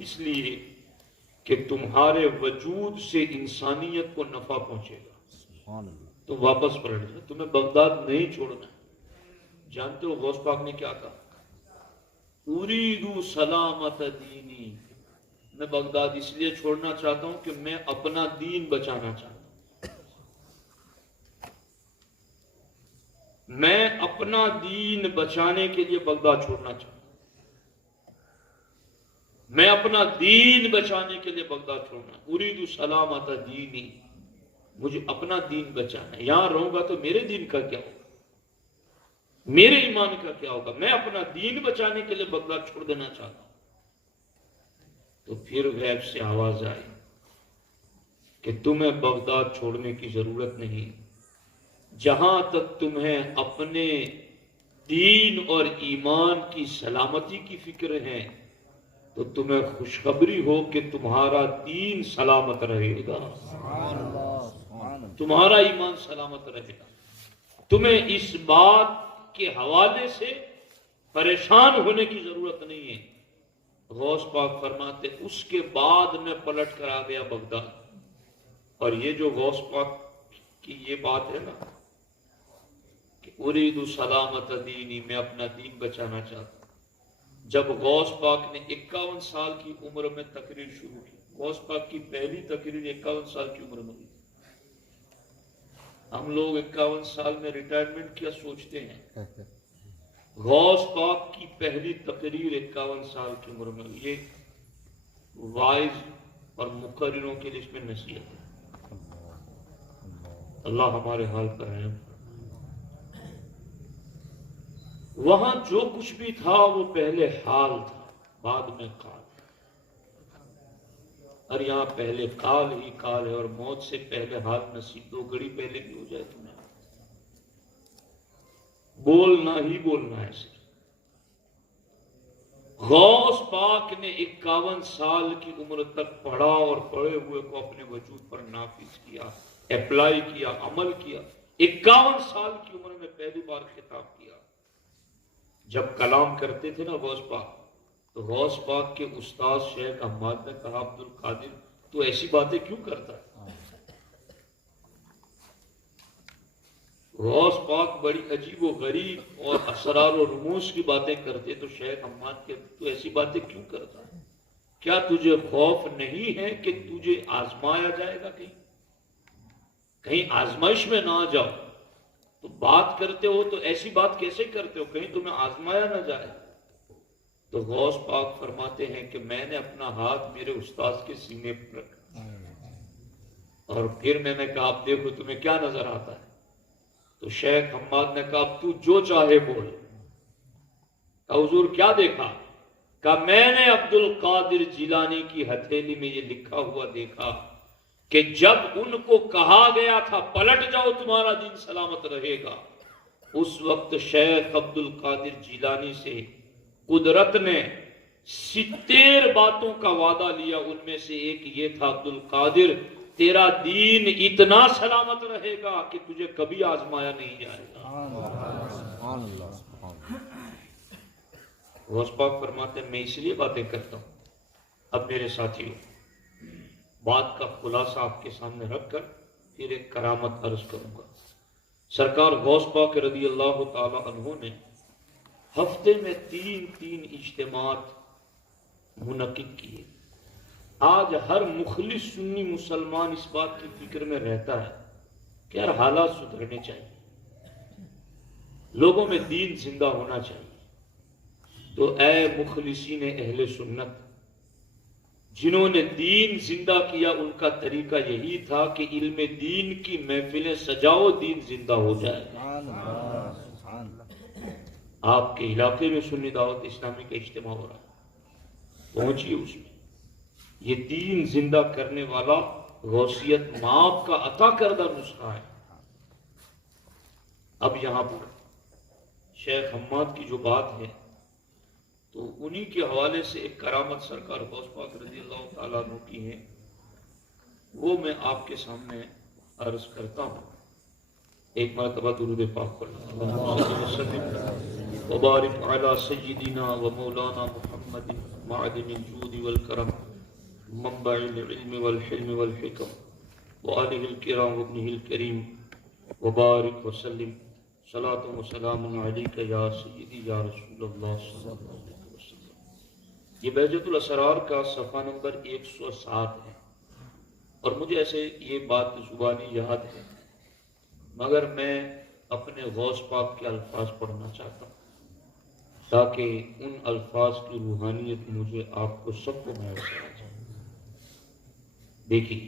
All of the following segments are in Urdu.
اس لیے کہ تمہارے وجود سے انسانیت کو نفع پہنچے گا. تم واپس پلٹ جاؤ. تمہیں بغداد نہیں چھوڑنا. جانتے ہو غوث پاک نے کیا کہا؟ اریدو سلامت دینی، میں بغداد اس لیے چھوڑنا چاہتا ہوں کہ میں اپنا دین بچانا چاہتا ہوں. میں اپنا دین بچانے کے لیے بغداد چھوڑنا چاہتا ہوں. میں اپنا دین بچانے کے لیے بغداد چھوڑنا. اریدو سلامت دینی، مجھے اپنا دین بچانا ہے. یہاں رہوں گا تو میرے دین کا کیا ہوگا؟ میرے ایمان کا کیا ہوگا؟ میں اپنا دین بچانے کے لیے بغداد چھوڑ دینا چاہتا ہوں. تو پھر غیب سے آواز آئی کہ تمہیں بغداد چھوڑنے کی ضرورت نہیں. جہاں تک تمہیں اپنے دین اور ایمان کی سلامتی کی فکر ہے تو تمہیں خوشخبری ہو کہ تمہارا دین سلامت رہے گا، تمہارا ایمان سلامت رہے گا. تمہیں اس بات کے حوالے سے پریشان ہونے کی ضرورت نہیں ہے. غوث پاک فرماتے اس کے بعد میں پلٹ کر آ گیا بغداد. اور یہ جو غوث پاک کی یہ بات ہے نا کہ ارید سلامت دینی، میں اپنا دین بچانا چاہتا ہوں. جب غوث پاک نے 51 سال کی عمر میں تقریر شروع کی، غوث پاک کی پہلی تقریر 51 سال کی عمر میں ہوئی. ہم لوگ 51 سال میں ریٹائرمنٹ کیا سوچتے ہیں. غوث پاک کی پہلی تقریر 51 سال کی عمر میں ہوئی. یہ وائز اور مقرروں کے لیے اس میں نصیحت ہے. اللہ ہمارے حال پر رحم. وہاں جو کچھ بھی تھا وہ پہلے حال تھا، بعد میں قال. اور یہاں پہلے قال ہی قال ہے، اور موت سے پہلے حال نصیب. 2 گھڑی پہلے بھی ہو جائے تمہیں بولنا ہی بولنا ہے. صرف غوث پاک نے 51 سال کی عمر تک پڑھا اور پڑھے ہوئے کو اپنے وجود پر نافذ کیا، اپلائی کیا، عمل کیا. 51 سال کی عمر میں پہلی بار خطاب کیا. جب کلام کرتے تھے نا غوث پاک، تو غوث پاک کے استاد شیخ حماد نے کہا عبد القادر تو ایسی باتیں کیوں کرتا ہے؟ غوث پاک بڑی عجیب و غریب اور اسرار و رموز کی باتیں کرتے. تو شیخ حماد کے تو ایسی باتیں کیوں کرتا ہے؟ کیا تجھے خوف نہیں ہے کہ تجھے آزمایا جائے گا؟ کہیں آزمائش میں نہ آ جاؤ. تو بات کرتے ہو تو ایسی بات کیسے کرتے ہو؟ کہیں تمہیں آزمایا نہ جائے. تو غوث پاک فرماتے ہیں کہ میں نے اپنا ہاتھ میرے استاد کے سینے پر رکھا اور پھر میں نے کہا اب دیکھو تمہیں کیا نظر آتا ہے؟ تو شیخ حماد نے کہا اب تو جو چاہے بول. کہا حضور کیا دیکھا؟ کہا میں نے عبد القادر جیلانی کی ہتھیلی میں یہ لکھا ہوا دیکھا کہ جب ان کو کہا گیا تھا پلٹ جاؤ تمہارا دین سلامت رہے گا، اس وقت شیخ عبد القادر جیلانی سے قدرت نے 70 باتوں کا وعدہ لیا. ان میں سے ایک یہ تھا عبد القادر تیرا دین اتنا سلامت رہے گا کہ تجھے کبھی آزمایا نہیں جائے گا. غوث پاک فرماتے ہیں میں اس لیے باتیں کرتا ہوں. اب میرے ساتھیوں بات کا خلاصہ آپ کے سامنے رکھ کر پھر ایک کرامت عرض کروں گا. سرکار غوث پاک رضی اللہ تعالی عنہ نے ہفتے میں 3 اجتماعات منعقد کیے. آج ہر مخلص سنی مسلمان اس بات کی فکر میں رہتا ہے کہ یار حالات سدھرنے چاہیے، لوگوں میں دین زندہ ہونا چاہیے. تو اے مخلصین اہل سنت، جنہوں نے دین زندہ کیا ان کا طریقہ یہی تھا کہ علم دین کی محفلیں سجاؤ، دین زندہ ہو جائے. آپ کے علاقے میں سنی دعوت اسلامی کا اجتماع ہو رہا ہے، پہنچیے اس میں. یہ دین زندہ کرنے والا غوثیت مآب کا عطا کردہ نسخہ ہے. اب یہاں پر شیخ حماد کی جو بات ہے تو انہی کے حوالے سے ایک کرامت سرکار غوث پاک رضی اللہ تعالیٰ عنہ کی ہے، وہ میں آپ کے سامنے عرض کرتا ہوں. ایک مرتبہ درود پاک پڑھنا. اللہم صلی وسلم وبارک علی سیدنا و مولانا محمد محمد معدن الجود والکرم منبع العلم والحلم والحکم وآلہ الکرام وابنہ الکریم وبارک وسلم صلاۃ و سلام علیک یا سیدی یا رسول اللہ صلی اللہ علیہ وسلم۔ یہ بہجت الاسرار کا صفحہ نمبر 107 ہے، اور مجھے ایسے یہ بات زبانی یاد ہے، مگر میں اپنے غوث پاک کے الفاظ پڑھنا چاہتا ہوں تاکہ ان الفاظ کی روحانیت مجھے آپ کو سب کو میسر آ جائے۔ دیکھیے،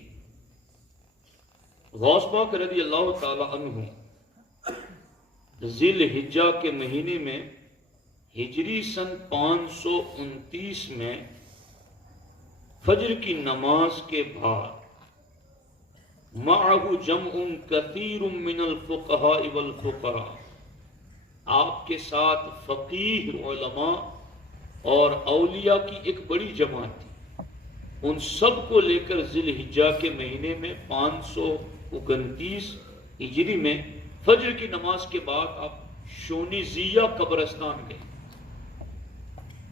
غوث پاک رضی اللہ تعالی عنہ ذی الحجہ کے مہینے میں ہجری سن 529 میں فجر کی نماز کے بعد معہ جمع کثیر من الفقہاء والفقراء، آپ کے ساتھ فقیہ علماء اور اولیاء کی ایک بڑی جماعت تھی، ان سب کو لے کر ذی الحجہ کے مہینے میں 529 ہجری میں فجر کی نماز کے بعد آپ شونیزیہ قبرستان گئے۔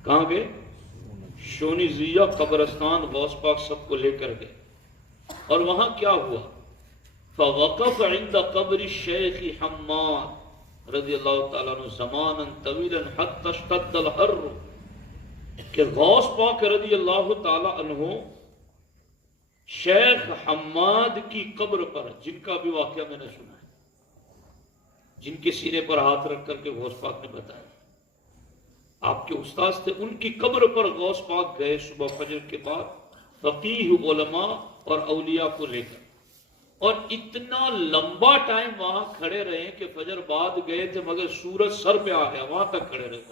کہاں گئے؟ شونیزیہ قبرستان غوث پاک سب کو لے کر گئے، اور وہاں کیا ہوا؟ فوقف عند قبر الشیخ حماد رضی اللہ تعالیٰ عنہ زمانا طویلا حتی اشتد الحر، کہ غوث پاک رضی اللہ تعالیٰ عنہ شیخ حماد کی قبر پر، جن کا بھی واقعہ میں نے سنا ہے، جن کے سینے پر ہاتھ رکھ کر کے غوث پاک نے بتایا، آپ کے استاذ تھے، ان کی قبر پر غوث پاک گئے صبح فجر کے بعد فقیہ علماء اور اولیاء کو لے کر، اور اتنا لمبا ٹائم وہاں کھڑے رہے کہ فجر بعد گئے تھے مگر سورج سر پہ آ گیا، وہاں تک کھڑے رہے،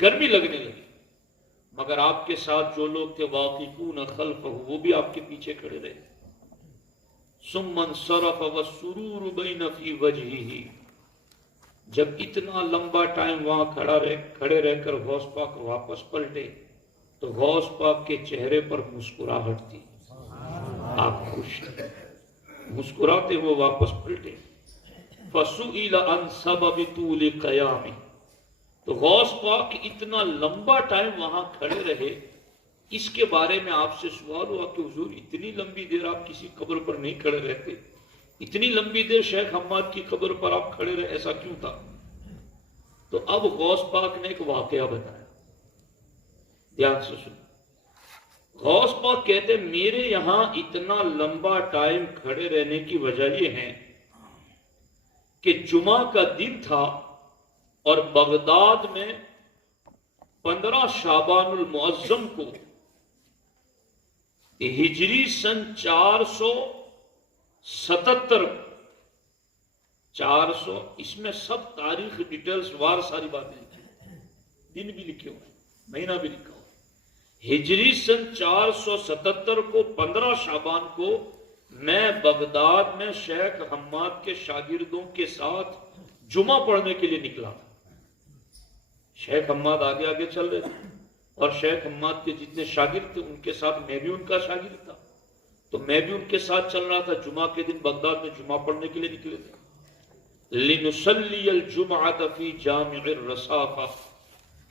گرمی لگنے لگی، مگر آپ کے ساتھ جو لوگ تھے واقفون خلفہ، وہ بھی آپ کے پیچھے کھڑے رہے۔ ثم انصرف والسرور بین فی وجہہ، جب اتنا لمبا ٹائم وہاں کھڑے رہ کر غوث پاک واپس پلٹے تو غوث پاک کے چہرے پر مسکراہٹ تھی، آپ خوش تھے، مسکراتے ہوئے واپس پلٹے۔ فسئل عن سبب طول قیامہ، تو غوث پاک اتنا لمبا ٹائم وہاں کھڑے رہے، اس کے بارے میں آپ سے سوال ہوا کہ حضور اتنی لمبی دیر آپ کسی قبر پر نہیں کھڑے رہتے، اتنی لمبی دیر شیخ حماد کی قبر پر آپ کھڑے رہے، ایسا کیوں تھا؟ تو اب غوث پاک نے ایک واقعہ بتایا، دھیان سے سنو۔ غوث پاک کہتے میرے یہاں اتنا لمبا ٹائم کھڑے رہنے کی وجہ یہ ہے کہ جمعہ کا دن تھا اور بغداد میں 15 شعبان المعظم کو ہجری سن 477 اس میں سب تاریخ ڈیٹیلز وار ساری باتیں لکھی، دن بھی لکھے ہوئے، مہینہ بھی لکھا ہوا۔ ہجری سن 477 کو 15 شعبان کو میں بغداد میں شیخ حماد کے شاگردوں کے ساتھ جمعہ پڑھنے کے لیے نکلا تھا۔ شیخ حماد آگے آگے چل رہے تھے، اور شیخ حماد کے جتنے شاگرد تھے ان کے ساتھ میں بھی ان کا شاگرد تھا، تو میں بھی ان کے ساتھ چل رہا تھا۔ جمعہ کے دن بغداد میں جمعہ پڑھنے کے لیے نکلے تھے۔ لنصلی الجمعۃ فی جامع الرصافہ،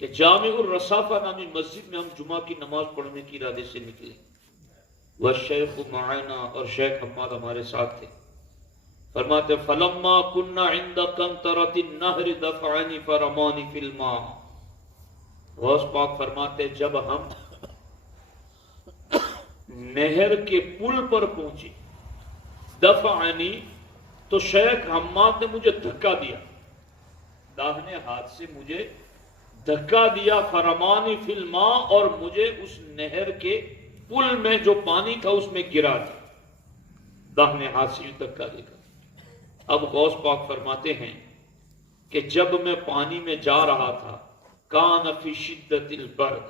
کہ جامع الرصافہ نامی مسجد میں ہم جمعہ کی نماز پڑھنے کی ارادے سے نکلے۔ والشیخ معنا، اور شیخ حماد ہمارے ساتھ تھے۔ فرماتے فلما كنا عند قنطرة النهر دفعني فرماني في الماء، غوث پاک فرماتے جب ہم نہر کے پل پر پہنچے، دفعنی تو شیخ حماد نے مجھے دھکا دیا، داہنے ہاتھ سے مجھے دھکا دیا، فرمانی فی الماء، اور مجھے اس نہر کے پل میں جو پانی تھا اس میں گرا دیا، داہنے ہاتھ سے دھکا دے کر۔ اب غوث پاک فرماتے ہیں کہ جب میں پانی میں جا رہا تھا، کان فی شدت البرد،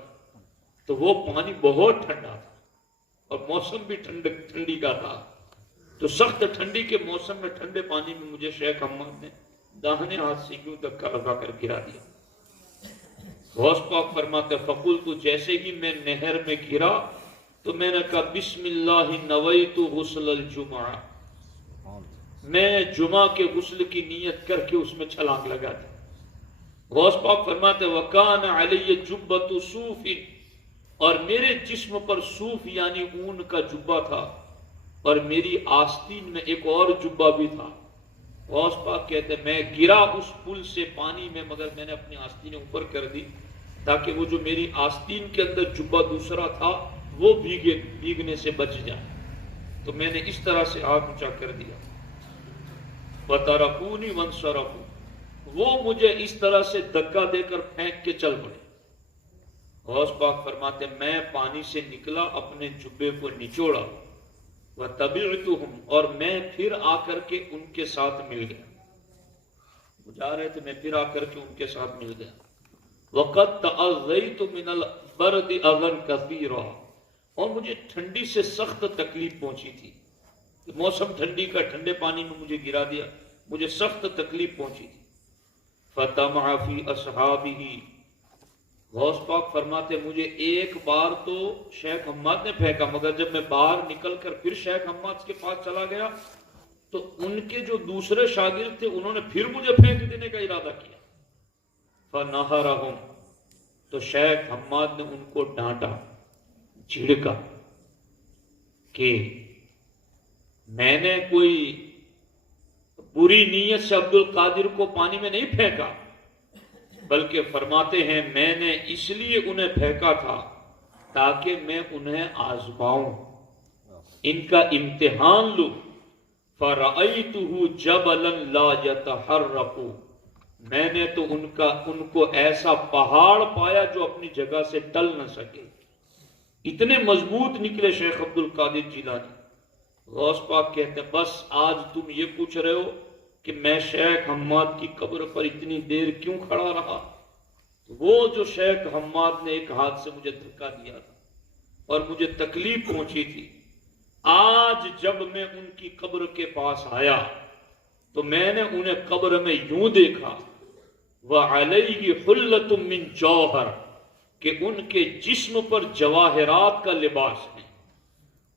تو وہ پانی بہت ٹھنڈا تھا اور موسم بھی ٹھنڈی کا تھا، تو سخت ٹھنڈی کے موسم میں ٹھنڈے پانی میں مجھے شیخ حماد نے داہنے ہاتھ سے یوں دھکا لگا کر گرا دیا۔ غوث پاک فرماتے فقلت، جیسے ہی میں نہر میں گرا تو میں نے کہا بسم اللہ نویت غسل الجمعہ، میں جمعہ کے غسل کی نیت کر کے اس میں چھلانگ لگا دی۔ غوث پاک فرماتے وکان علی جبۃ صوف، اور میرے جسم پر صوف یعنی اون کا جبہ تھا، اور میری آستین میں ایک اور جبہ بھی تھا۔ غوث پاک کہتے میں گرا اس پل سے پانی میں، مگر میں نے اپنی آستینیں اوپر کر دی تاکہ وہ جو میری آستین کے اندر جبہ دوسرا تھا وہ بھیگنے سے بچ جائے، تو میں نے اس طرح سے ہاتھ اونچا کر دیا۔ وَتَرَكُونِ وَانْصَرَفُوا، وہ مجھے اس طرح سے دھکا دے کر پھینک کے چل پڑے۔ غوث پاک فرماتے میں پانی سے نکلا، اپنے جبے کو نچوڑا، وَتَبِعْتُهُمْ، اور میں پھر آ کر کے ان کے ساتھ مل گیا۔ وہ جا رہے تھے، میں پھر آ کر کے ان کے ساتھ مل گیا۔ وَقَدْ تَأَذَّيْتُ مِنَ الْبَرْدِ أَذًى كَثِيرًا، اور مجھے ٹھنڈی سے سخت تکلیف پہنچی تھی، موسم ٹھنڈی کا، ٹھنڈے پانی میں مجھے گرا دیا، مجھے سخت تکلیف پہنچی تھی۔ فَطَمَعَ فِي أَصْحَابِهِ، غوث پاک فرماتے مجھے ایک بار تو شیخ حماد نے پھینکا، مگر جب میں باہر نکل کر پھر شیخ حماد کے پاس چلا گیا تو ان کے جو دوسرے شاگرد تھے انہوں نے پھر مجھے پھینک دینے کا ارادہ کیا۔ فَنَهَرَهُمْ، تو شیخ حماد نے ان کو ڈانٹا، جھڑکا کہ میں نے کوئی بری نیت سے عبد القادر کو پانی میں نہیں پھینکا، بلکہ فرماتے ہیں میں نے اس لیے انہیں پھینکا تھا تاکہ میں انہیں آزماؤں، ان کا امتحان لوں۔ فَرَأَيْتُهُ جَبَلًا لَا يَتَحَرَّكُ، میں نے تو ان کو ایسا پہاڑ پایا جو اپنی جگہ سے ٹل نہ سکے، اتنے مضبوط نکلے شیخ عبد القادر جیلانی۔ غوث پاک کہتے ہیں بس آج تم یہ پوچھ رہے ہو کہ میں شیخ حماد کی قبر پر اتنی دیر کیوں کھڑا رہا؟ وہ جو شیخ حماد نے ایک ہاتھ سے مجھے دھکا دیا تھا اور مجھے تکلیف پہنچی تھی، آج جب میں ان کی قبر کے پاس آیا تو میں نے انہیں قبر میں یوں دیکھا، وَعَلَيْهِ حُلَّةٌ مِّن جَوْهَرٍ، کہ ان کے جسم پر جواہرات کا لباس ہے،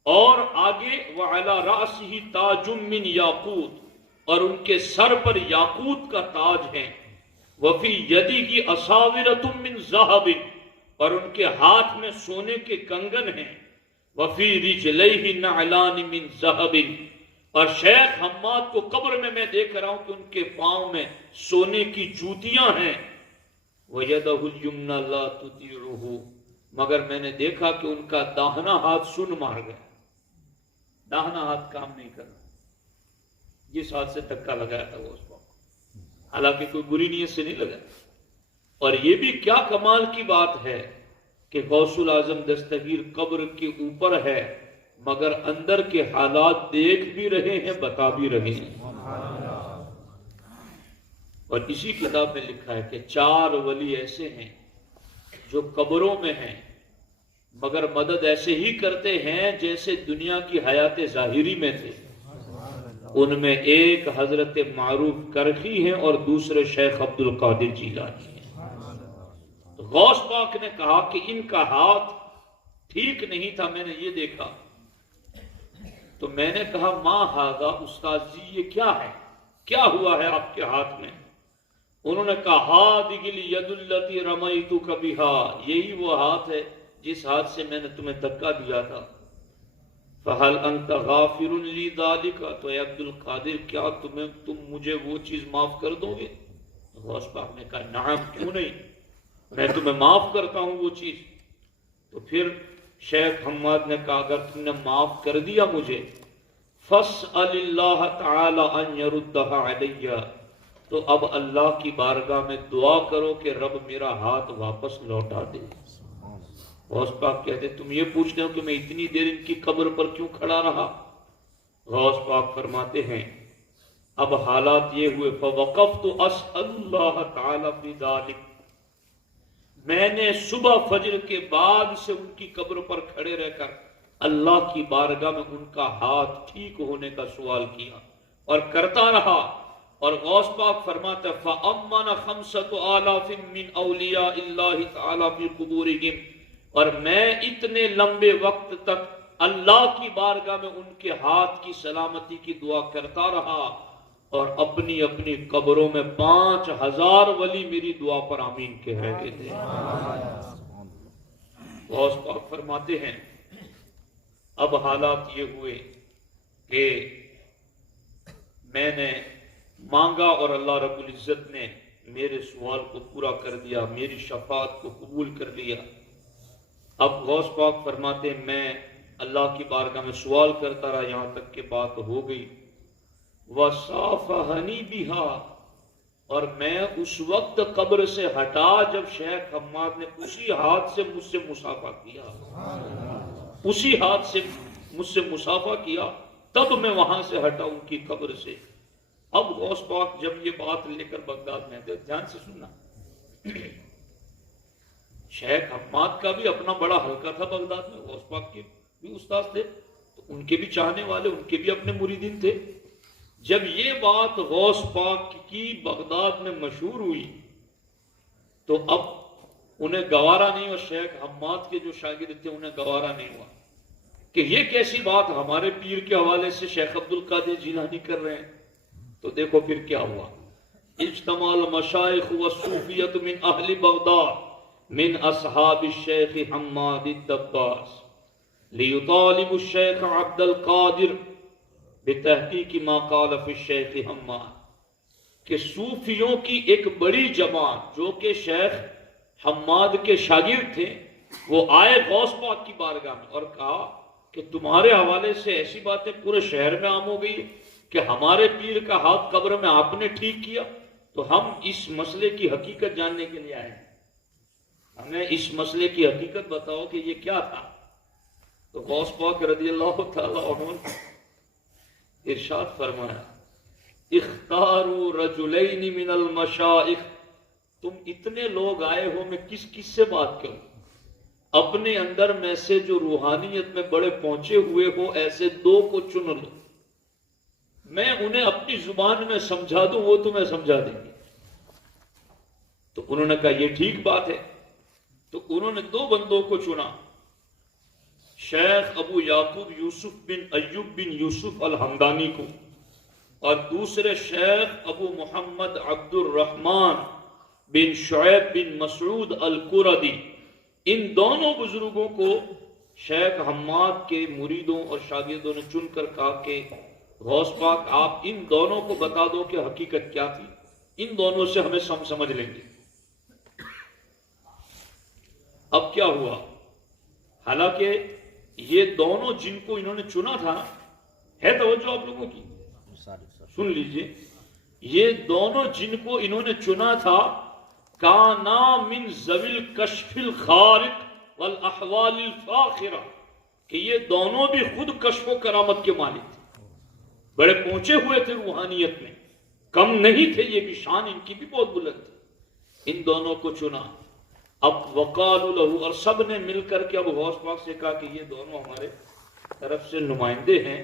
اور آگے وَعَلَى رَأْسِهِ تَاجٌ مِّن یاقوت، اور ان کے سر پر یاقوت کا تاج ہے، وَفِي يَدِهِ أَسَاوِرَةٌ مِّن ذَهَبٍ، اور ان کے ہاتھ میں سونے کے کنگن ہیں، وَفِي رِجْلَيْهِ نَعْلَانِ مِّن ذَهَبٍ، اور شیخ حماد کو قبر میں دیکھ رہا ہوں کہ ان کے پاؤں میں سونے کی جوتیاں ہیں، وَيَدَهُ الْيُمْنَى لَا تُطِيعُهُ، مگر میں نے دیکھا کہ ان کا داہنا ہاتھ سن مار گیا، داہنا ہاتھ کام نہیں کر رہا، جس ہاتھ سے دھکا لگایا تھا وہ اس کو، حالانکہ کوئی بری نیت سے نہیں لگایا۔ اور یہ بھی کیا کمال کی بات ہے کہ غوث العظم دستگیر قبر کے اوپر ہے مگر اندر کے حالات دیکھ بھی رہے ہیں، بتا بھی رہے ہیں۔ اور اسی کتاب میں لکھا ہے کہ 4 ولی ایسے ہیں جو قبروں میں ہیں مگر مدد ایسے ہی کرتے ہیں جیسے دنیا کی حیات ظاہری میں تھے۔ ان میں ایک حضرت معروف کرخی ہیں اور دوسرے شیخ عبد القادر جیلانی ہیں۔ تو غوث پاک نے کہا کہ ان کا ہاتھ ٹھیک نہیں تھا، میں نے یہ دیکھا، تو میں نے کہا ماں ہاذا، استاد جی یہ کیا ہے، کیا ہوا ہے آپ کے ہاتھ میں؟ انہوں نے کہا ہادھِ الید التی رمیتک بہا، یہی وہ ہاتھ ہے جس ہاتھ سے میں نے تمہیں دھکا دیا تھا۔ فَهَلْ أَنْتَ غَافِرٌ لِي ذَلِكَ، تو اے عبد القادر کیا تم مجھے وہ چیز معاف کر دو گے؟ غوث پاک نے کہا نعم، کیوں نہیں، میں تمہیں معاف کرتا ہوں وہ چیز۔ تو پھر شیخ حماد نے کہا اگر تم نے معاف کر دیا مجھے، فَاسْأَلِ اللَّهَ تَعَالَى أَنْ يَرُدَّهَا عَلَيَّ، تو اب اللہ کی بارگاہ میں دعا کرو کہ رب میرا ہاتھ واپس لوٹا دے۔ غوث پاک کہتے تم یہ پوچھتے ہو کہ میں اتنی دیر ان کی قبر پر کیوں کھڑا رہا؟ غوث پاک فرماتے ہیں اب حالات یہ ہوئے، فَوَقَفْتُ أَسْأَلُ اللَّهَ تَعَالَى فِي ذَلِكَ، میں نے صبح فجر کے بعد سے ان کی قبر پر کھڑے رہ کر اللہ کی بارگاہ میں ان کا ہاتھ ٹھیک ہونے کا سوال کیا اور کرتا رہا۔ اور غوث پاک فرماتے ہیں فَأَمَّنَ خَمْسَةُ آلَافٍ مِّنْ أَوْلِيَاءِ اللَّهِ تَعَالَى فِي قُبُورِهِمْ، اور میں اتنے لمبے وقت تک اللہ کی بارگاہ میں ان کے ہاتھ کی سلامتی کی دعا کرتا رہا۔ اور اپنی اپنی قبروں میں 5000 ولی میری دعا پر آمین کہہ رہے تھے۔ غوث پاک فرماتے ہیں اب حالات یہ ہوئے کہ میں نے مانگا اور اللہ رب العزت نے میرے سوال کو پورا کر دیا، میری شفاعت کو قبول کر لیا۔ اب غوث پاک فرماتے ہیں میں اللہ کی بارگاہ میں سوال کرتا رہا یہاں تک کہ بات ہو گئی۔ وَصَافَحَنِي بِهَا، اور میں اس وقت قبر سے ہٹا جب شیخ حماد نے اسی ہاتھ سے مجھ سے مصافحہ کیا، اسی ہاتھ سے مجھ سے مصافحہ کیا، تب میں وہاں سے ہٹا ان کی قبر سے۔ اب غوث پاک جب یہ بات لے کر بغداد میں آتے، دھیان سے سننا، شیخ حماد کا بھی اپنا بڑا حلقہ تھا بغداد میں، غوث پاک کے بھی استاد تھے، تو ان کے بھی چاہنے والے، ان کے بھی اپنے مریدین تھے۔ جب یہ بات غوث پاک کی بغداد میں مشہور ہوئی تو اب انہیں گوارا نہیں، اور شیخ حماد کے جو شاگرد تھے انہیں گوارا نہیں ہوا کہ یہ کیسی بات ہمارے پیر کے حوالے سے شیخ عبد القادر جیلانی کر رہے ہیں۔ تو دیکھو پھر کیا ہوا، اجتماع المشائخ والصوفیۃ من اہل بغداد من اصحاب الشیخ حماد الدباس لیطالب الشیخ عبد القادر بتحقیق ما قال فی الشیخ حماد، کہ صوفیوں کی ایک بڑی جماعت جو کہ شیخ حماد کے شاگرد تھے وہ آئے غوث پاک کی بارگاہ میں اور کہا کہ تمہارے حوالے سے ایسی باتیں پورے شہر میں عام ہو گئی کہ ہمارے پیر کا ہاتھ قبر میں آپ نے ٹھیک کیا، تو ہم اس مسئلے کی حقیقت جاننے کے لیے آئے ہیں، ہمیں اس مسئلے کی حقیقت بتاؤ کہ یہ کیا تھا۔ تو غوث پاک رضی اللہ تعالیٰ عنہ ارشاد فرمایا اختاروا رجلین من المشائخ، تم اتنے لوگ آئے ہو، میں کس کس سے بات کروں، اپنے اندر میں سے جو روحانیت میں بڑے پہنچے ہوئے ہو ایسے دو کو چن لو، میں انہیں اپنی زبان میں سمجھا دوں، وہ تمہیں سمجھا دیں گے۔ تو انہوں نے کہا یہ ٹھیک بات ہے، تو انہوں نے دو بندوں کو چنا، شیخ ابو یعقوب یوسف بن ایوب بن یوسف الحمدانی کو، اور دوسرے شیخ ابو محمد عبد الرحمن بن شعیب بن مسعود القردی، ان دونوں بزرگوں کو شیخ حماد کے مریدوں اور شاگردوں نے چن کر کہا کہ غوث پاک آپ ان دونوں کو بتا دو کہ حقیقت کیا تھی، ان دونوں سے ہمیں سمجھ لیں گے۔ اب کیا ہوا، حالانکہ یہ دونوں جن کو انہوں نے چنا تھا، ہے توجہ آپ لوگوں کی، سن لیجئے، یہ دونوں جن کو انہوں نے چنا تھا کانا من ذوی الکشف الخارق والاحوال الفاخرہ، کہ یہ دونوں بھی خود کشف و کرامت کے مالک تھے، بڑے پہنچے ہوئے تھے روحانیت میں، کم نہیں تھے، یہ بھی شان ان کی بھی بہت بلند تھی۔ ان دونوں کو چنا، اب وقالوا له، اور سب نے مل کر کے اب غوث پاک سے کہا کہ یہ دونوں ہمارے طرف سے نمائندے ہیں،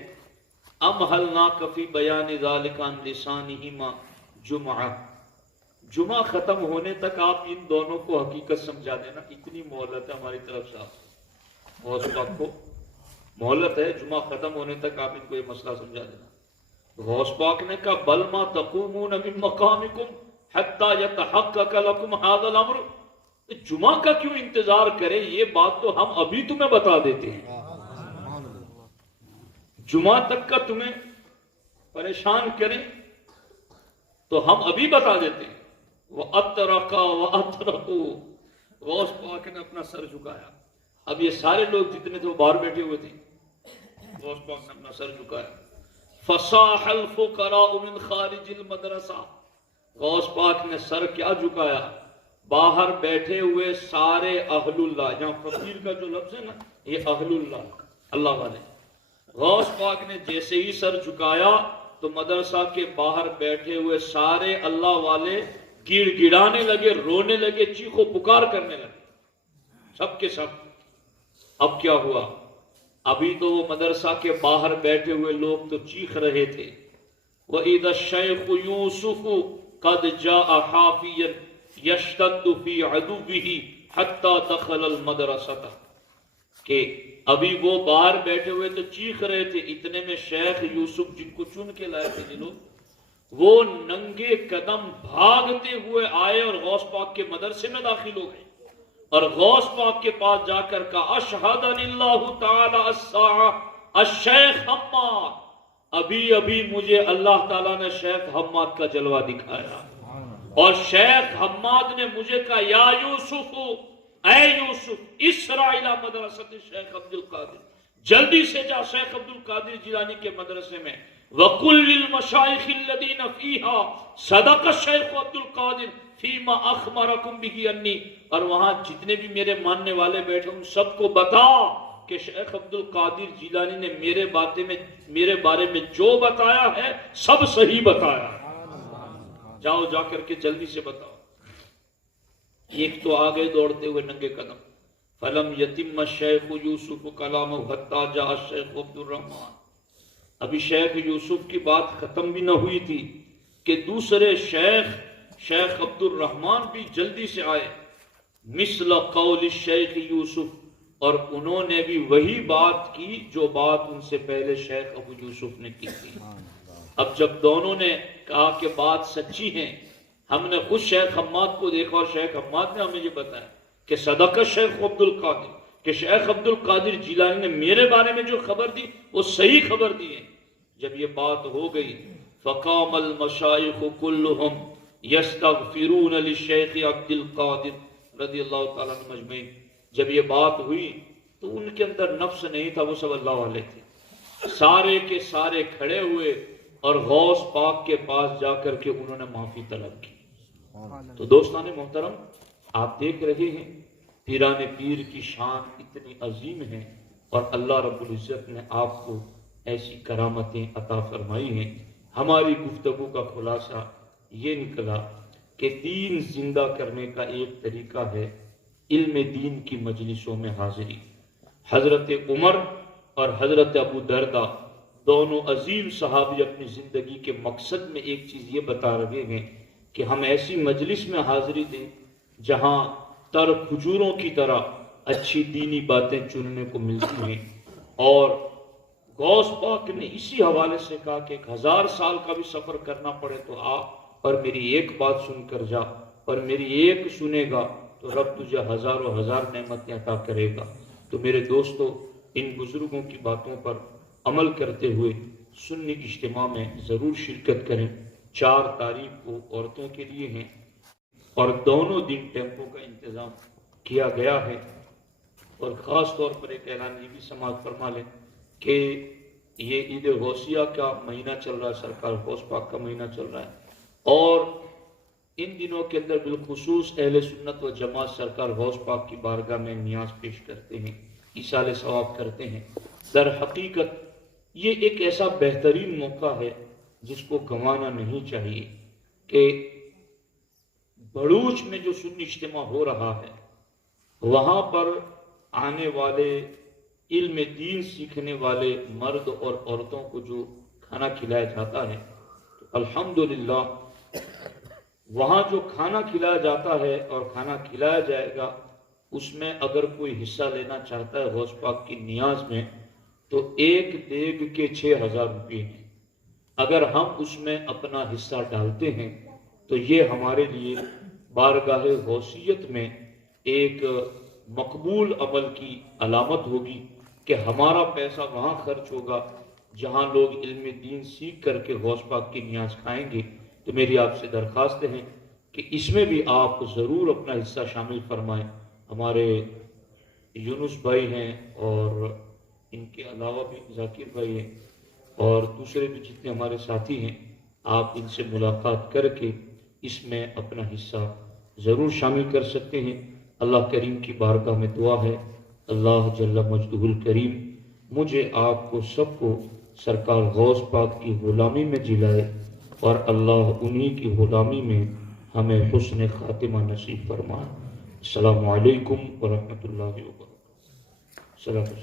ام هل ناکفی بیان ذالک عن لسانہما جمعہ، جمعہ ختم ہونے تک آپ ان دونوں کو حقیقت سمجھا دینا، اتنی مہلت ہے ہماری طرف سے، آپ غوث پاک کو مہلت ہے، جمعہ ختم ہونے تک آپ ان کو یہ مسئلہ سمجھا دینا۔ غوث پاک نے کہا بل ما تقومون من مقامکم حتی یتحقق لکم ھذا الامر، جمعہ کا کیوں انتظار کریں، یہ بات تو ہم ابھی تمہیں بتا دیتے ہیں، جمعہ تک کا تمہیں پریشان کریں تو ہم ابھی بتا دیتے ہیں۔ وَأَتْرَقَا وَأَتْرَقُوا، غوث پاک نے اپنا سر جھکایا، اب یہ سارے لوگ جتنے تھے وہ باہر بیٹھے ہوئے تھے، غوث پاک نے اپنا سر جھکایا، فَصَاحَ الْفُقَرَاءُ مِنْ خَارِجِ الْمَدْرَسَةِ، غوث پاک نے سر کیا جھکایا، باہر بیٹھے ہوئے سارے اہل اللہ، یہاں فقیر کا جو لفظ ہے نا یہ اہل اللہ، اللہ والے، غوث پاک نے جیسے ہی سر جھکایا تو مدرسہ کے باہر بیٹھے ہوئے سارے اللہ والے گڑ گڑانے لگے، رونے لگے، چیخو پکار کرنے لگے، سب کے سب۔ اب کیا ہوا، ابھی تو وہ مدرسہ کے باہر بیٹھے ہوئے لوگ تو چیخ رہے تھے، وَإِذَا الشَّيْخُ يُوسُفُ قَدْ جَاءَ حَافِيًا يَشْتَدُّ فِي عَدُوِّهِ حَتَّى دَخَلَ الْمَدْرَسَةَ، کہ ابھی وہ باہر بیٹھے ہوئے تو چیخ رہے تھے، اتنے میں شیخ یوسف جن کو چن کے لائے تھے یہ لوگ، وہ ننگے قدم بھاگتے ہوئے آئے اور غوث پاک کے مدرسے میں داخل ہو گئے اور غوث پاک کے پاس جا کر کہا اشہد ان اللہ تعالی الساعہ الشیخ حماد، ابھی مجھے اللہ تعالیٰ نے شیخ حماد کا جلوہ دکھایا اور شیخ حماد نے مجھے کہا یا یوسف، اے یوسف، اسرع الی مدرسۃ شیخ عبد القادر، جلدی سے جا شیخ عبد القادر جیلانی کے مدرسے میں، وَقُلْ لِلْمَشَائِخِ الَّذِينَ فِيهَا صَدَقَ الشَّيْخُ عبد القادر فِيمَا أَخْمَرَكُمْ بِهِ أَنِّي، اور وہاں جتنے بھی میرے ماننے والے بیٹھے ان سب کو بتا کہ شیخ عبد القادر جیلانی نے میرے بارے میں جو بتایا ہے سب صحیح بتایا ہے، جاؤ جا کر کے جلدی سے بتاؤ۔ ایک تو آگے دوڑتے ہوئے ننگے قدم، فلم یتم الشیخ یوسف کلامہ حتی جاء الشیخ عبد الرحمن، ابھی شیخ یوسف کی بات ختم بھی نہ ہوئی تھی کہ دوسرے شیخ عبد الرحمن بھی جلدی سے آئے، مثل قول الشیخ یوسف، اور انہوں نے بھی وہی بات کی جو بات ان سے پہلے شیخ ابو یوسف نے کی تھی۔ اب جب دونوں نے کہا کہ بات سچی ہے، ہم نے خود شیخ حماد کو دیکھا اور شیخ حماد نے ہمیں یہ بتایا کہ صدق شیخ عبد القادر، کہ شیخ عبد القادر جیلانی نے میرے بارے میں جو خبر دی وہ صحیح خبر دی ہے۔ جب یہ بات ہو گئی فقام المشائخ كلهم يستغفرون للشیخ عبد القادر رضی اللہ تعالیٰ عنہ مجمعین، جب یہ بات ہوئی تو ان کے اندر نفس نہیں تھا، وہ سب اللہ والے تھے، سارے کے سارے کھڑے ہوئے اور غوث پاک کے پاس جا کر کے انہوں نے معافی طلب کی۔ تو دوستان محترم، آپ دیکھ رہے ہیں پیران پیر کی شان اتنی عظیم ہے اور اللہ رب العزت نے آپ کو ایسی کرامتیں عطا فرمائی ہیں۔ ہماری گفتگو کا خلاصہ یہ نکلا کہ دین زندہ کرنے کا ایک طریقہ ہے علم دین کی مجلسوں میں حاضری۔ حضرت عمر اور حضرت ابو دردہ دونوں عظیم صحابی اپنی زندگی کے مقصد میں ایک چیز یہ بتا رہے ہیں کہ ہم ایسی مجلس میں حاضری دیں جہاں تر کھجوروں کی طرح اچھی دینی باتیں چننے کو ملتی ہیں، اور غوث پاک نے اسی حوالے سے کہا کہ 1000 سال کا بھی سفر کرنا پڑے تو آ اور میری ایک بات سن کر جا، اور میری ایک سنے گا تو رب تجھے ہزاروں ہزار نعمتیں عطا کرے گا۔ تو میرے دوستو، ان بزرگوں کی باتوں پر عمل کرتے ہوئے سنی اجتماع میں ضرور شرکت کریں۔ 4 تاریخ کو عورتوں کے لیے ہیں اور دونوں دن ٹیمپو کا انتظام کیا گیا ہے، اور خاص طور پر ایک اعلان یہ بھی سماعت فرما لیں کہ یہ عید غوثیہ کا مہینہ چل رہا ہے، سرکار غوث پاک کا مہینہ چل رہا ہے، اور ان دنوں کے اندر بالخصوص اہل سنت و جماعت سرکار غوث پاک کی بارگاہ میں نیاز پیش کرتے ہیں، ایصال ثواب کرتے ہیں۔ در حقیقت یہ ایک ایسا بہترین موقع ہے جس کو گنوانا نہیں چاہیے کہ بھڑوچ میں جو سنی اجتماع ہو رہا ہے وہاں پر آنے والے علم دین سیکھنے والے مرد اور عورتوں کو جو کھانا کھلایا جاتا ہے، تو الحمدللہ وہاں جو کھانا کھلایا جاتا ہے اور کھانا کھلایا جائے گا اس میں اگر کوئی حصہ لینا چاہتا ہے غوث پاک کی نیاز میں تو ایک دیگ کے 6000 روپے ہیں۔ اگر ہم اس میں اپنا حصہ ڈالتے ہیں تو یہ ہمارے لیے بارگاہ غوثیت میں ایک مقبول عمل کی علامت ہوگی کہ ہمارا پیسہ وہاں خرچ ہوگا جہاں لوگ علم دین سیکھ کر کے غوث پاک کی نیاز کھائیں گے۔ تو میری آپ سے درخواست ہے کہ اس میں بھی آپ ضرور اپنا حصہ شامل فرمائیں۔ ہمارے یونس بھائی ہیں اور ان کے علاوہ بھی ذاکر بھائی ہیں اور دوسرے بھی جتنے ہمارے ساتھی ہیں، آپ ان سے ملاقات کر کے اس میں اپنا حصہ ضرور شامل کر سکتے ہیں۔ اللہ کریم کی بارگاہ میں دعا ہے اللہ جل مجدہ الکریم مجھے آپ کو سب کو سرکار غوث پاک کی غلامی میں جلائے اور اللہ انہی کی غلامی میں ہمیں حسن خاتمہ نصیب فرمائے۔ السلام علیکم ورحمۃ اللہ وبرکاتہ۔